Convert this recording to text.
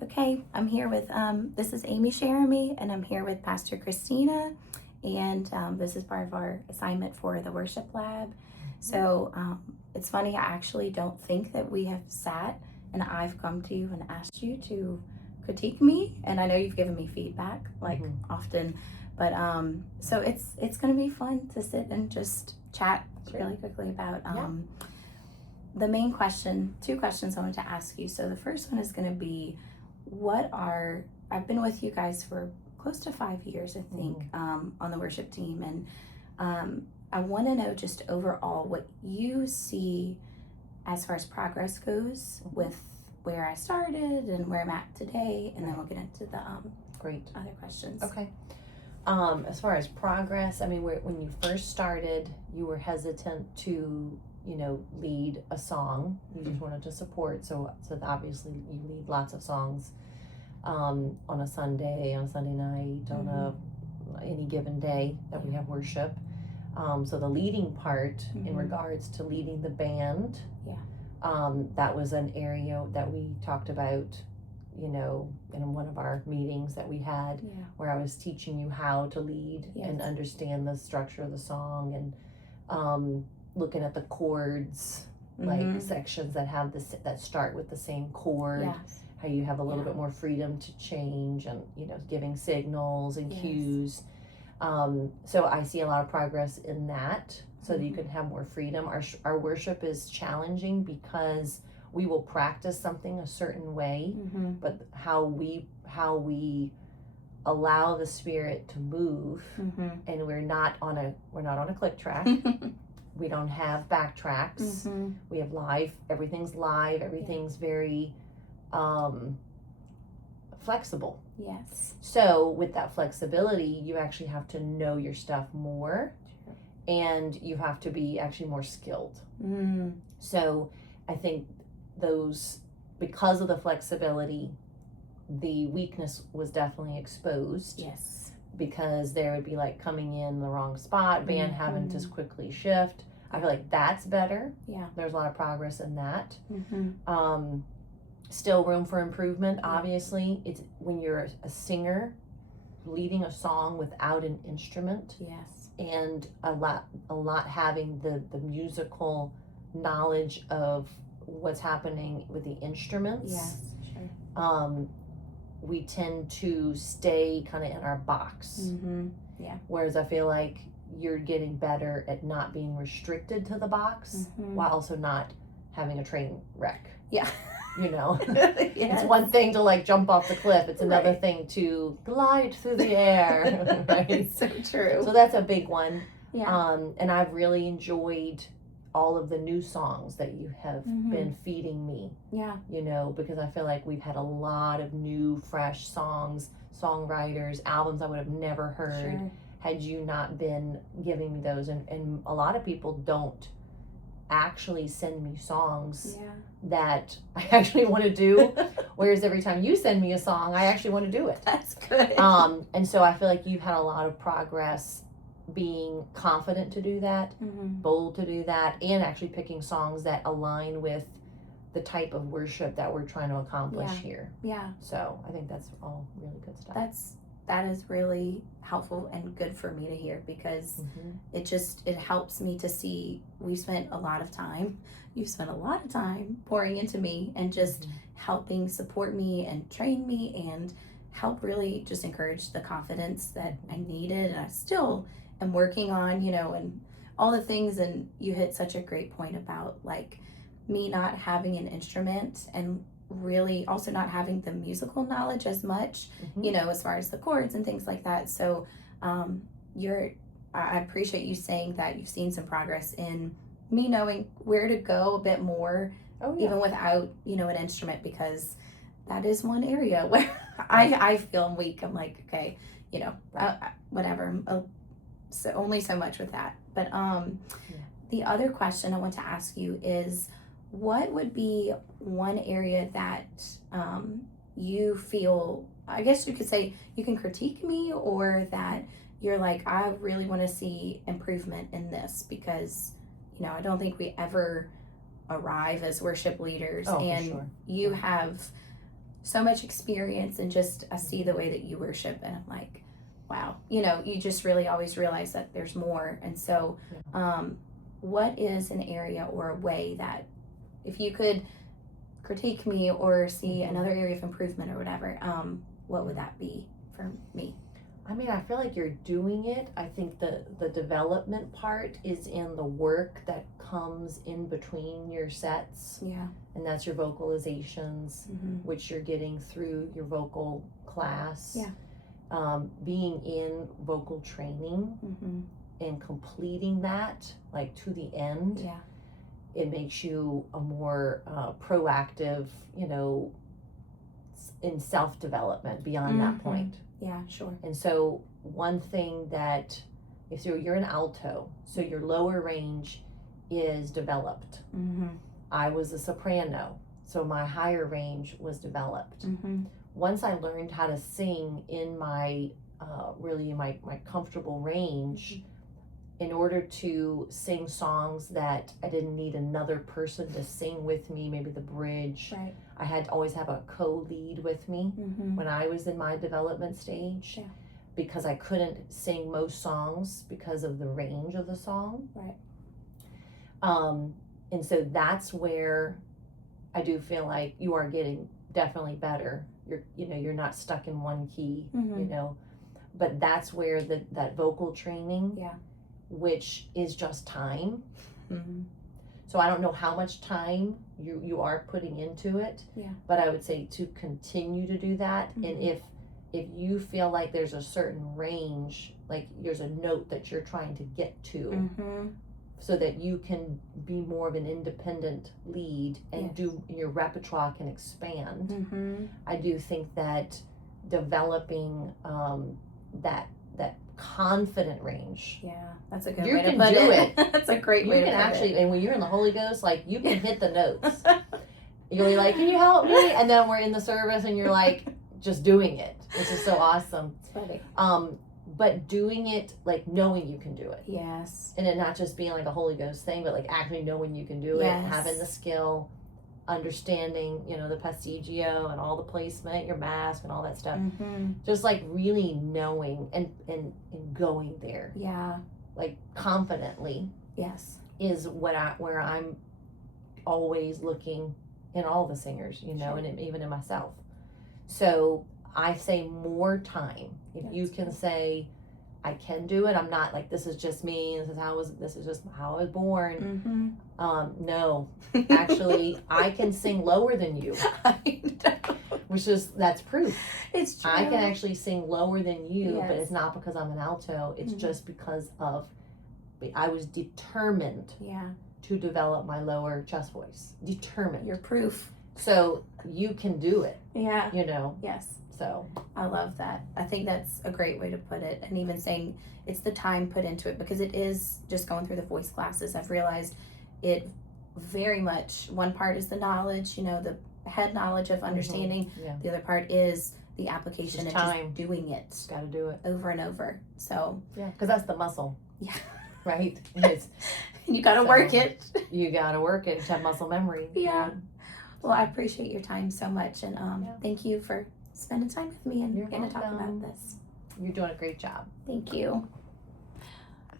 Okay, I'm here with, this is Amy Jeremy, and I'm here with Pastor Christina, and this is part of our assignment for the worship lab. So it's funny, I actually don't think that we have sat and I've come to you and asked you to critique me, and I know you've given me feedback like often, but so it's gonna be fun to sit and just chat really quickly about the main question, two questions I wanted to ask you. So the first one is going to be, I've been with you guys for close to 5 years, I think, on the worship team. And I want to know just overall what you see as far as progress goes with where I started and where I'm at today. And then we'll get into the great other questions. Okay. As far as progress, I mean, when you first started, you were hesitant to, lead a song. You just wanted to support. So obviously you lead lots of songs on a Sunday night, on any given day that we have worship. So the leading part in regards to leading the band, that was an area that we talked about, in one of our meetings that we had, where I was teaching you how to lead and understand the structure of the song, and looking at the chords, like sections that have that start with the same chord, how you have a little bit more freedom to change, and giving signals and cues. So I see a lot of progress in that, so that you can have more freedom. Our worship is challenging because we will practice something a certain way, but how we allow the Spirit to move, and we're not on a click track. We don't have backtracks. We have live. Everything's live. Everything's very flexible. Yes. So with that flexibility, you actually have to know your stuff more, and you have to be actually more skilled. So I think because of the flexibility, the weakness was definitely exposed. Yes. Because there would be like coming in the wrong spot, band having to quickly shift. I feel like that's better. Yeah. There's a lot of progress in that. Still room for improvement, obviously. It's when you're a singer leading a song without an instrument. Yes. And a lot having the musical knowledge of what's happening with the instruments. Yes, sure. We tend to stay kind of in our box. Whereas I feel like you're getting better at not being restricted to the box, while also not having a train wreck. Yeah. It's one thing to like jump off the cliff. It's another thing to glide through the air. Right? It's so true. So that's a big one. Yeah. And I've really enjoyed all of the new songs that you have been feeding me. Yeah. Because I feel like we've had a lot of new, fresh songs, songwriters, albums I would have never heard had you not been giving me those. And a lot of people don't actually send me songs that I actually want to do, whereas every time you send me a song, I actually want to do it. That's good. And so I feel like you've had a lot of progress being confident to do that, bold to do that, and actually picking songs that align with the type of worship that we're trying to accomplish here. Yeah. So I think that's all really good stuff. That is really helpful and good for me to hear, because it helps me to see you've spent a lot of time pouring into me and just helping support me and train me and help really just encourage the confidence that I needed, and I still am working on, and all the things. And you hit such a great point about like me not having an instrument, and really also not having the musical knowledge as much, as far as the chords and things like that. So I appreciate you saying that you've seen some progress in me knowing where to go a bit more, even without, an instrument, because that is one area where I feel I'm weak. I'm like, okay, whatever. So only so much with that. But the other question I want to ask you is, what would be one area that you feel, I guess you could say, you can critique me, or that you're like, I really want to see improvement in this, because, I don't think we ever arrive as worship leaders. Oh, and for sure. you have so much experience, and just I see the way that you worship, and I'm like, wow, you know, you just really always realize that there's more. And so, what is an area or a way that, if you could critique me or see another area of improvement or whatever, what would that be for me? I mean, I feel like you're doing it. I think the development part is in the work that comes in between your sets, Yeah. and that's your vocalizations, Mm-hmm. which you're getting through your vocal class. Yeah. Being in vocal training Mm-hmm. and completing that, like to the end, Yeah. it makes you a more proactive, you know, in self-development beyond that point. Yeah, sure. And so one thing that, if you're an alto, so your lower range is developed. Mm-hmm. I was a soprano, so my higher range was developed. Mm-hmm. Once I learned how to sing in my really my comfortable range, in order to sing songs that I didn't need another person to sing with me, maybe the bridge. Right. I had to always have a co-lead with me Mm-hmm. when I was in my development stage. Yeah. Because I couldn't sing most songs because of the range of the song. Right. And so that's where I do feel like you are getting definitely better. You're not stuck in one key, Mm-hmm. but that's where that vocal training, Yeah. which is just time. Mm-hmm. So I don't know how much time you are putting into it. Yeah. But I would say to continue to do that. Mhm. And if you feel like there's a certain range, like there's a note that you're trying to get to, Mm-hmm. so that you can be more of an independent lead and Yes. do your repertoire can expand. Mm-hmm. I do think that developing that confident range. Yeah, that's a good You way to can put do it. That's a great You way can to put actually, and when you're in the Holy Ghost, like you can hit the notes. it. You'll be like, "Can you help me?" And then we're in the service, and you're like, just doing it, which is so awesome. It's funny. But doing it like knowing you can do it, Yes. and it not just being like a Holy Ghost thing, but like actually knowing you can do it, Yes. having the skill, understanding, the passaggio and all the placement, your mask and all that stuff. Mm-hmm. Just like really knowing and going there, Yeah. like confidently, Yes. is where I'm always looking in all the singers, Sure. and even in myself. So I say more time. If you That's can good. say, I can do it. I'm not like, this is just me. This is just how I was born. Mm-hmm. No, actually, I can sing lower than you, I know. that's proof. It's true. I can actually sing lower than you, but Yes. it's not because I'm an alto. It's Mhm. just because I was determined Yeah. to develop my lower chest voice. Determined. You're proof. So you can do it, Yeah. Yes. Yes. So I love that. I think that's a great way to put it. And even saying it's the time put into it, because it is just going through the voice classes. I've realized it very much. One part is the knowledge, the head knowledge of understanding. yeah, The other part is the application Just and time. just doing it got to do it. over and over. So Yeah, because that's the muscle. Yeah. Right. It's, you got to So- work it. you got to work it to have muscle memory. Yeah. Well, I appreciate your time so much, and Yeah. thank you for spending time with me and You're getting to talk about welcome. this. You're doing a great job. Thank you.